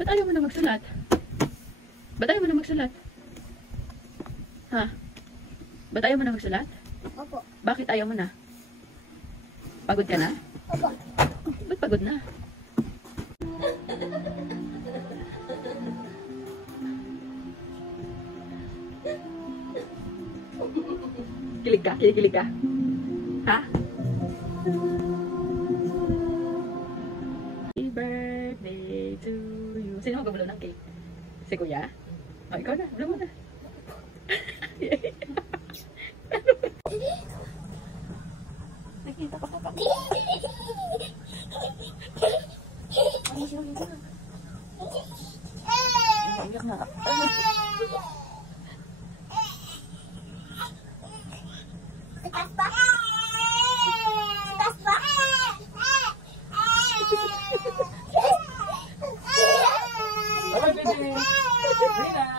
Ba't ayaw mo na magsulat? Ba't ayaw mo na magsulat? Ha? Ba't ayaw mo na magsulat? Opo. Bakit ayaw mo na? Pagod ka na? Opo. Ba't pagod na? Kilig ka? Kilig ka? Ha? Happy birthday to you. Sino magbubulo ng cake? Si Kuya? O, ikaw na. Bulo mo na. Nakita pa ka. Ay, sino yun? Iyak na. Sitas pa. Sitas pa. Bye-bye, baby. Rina.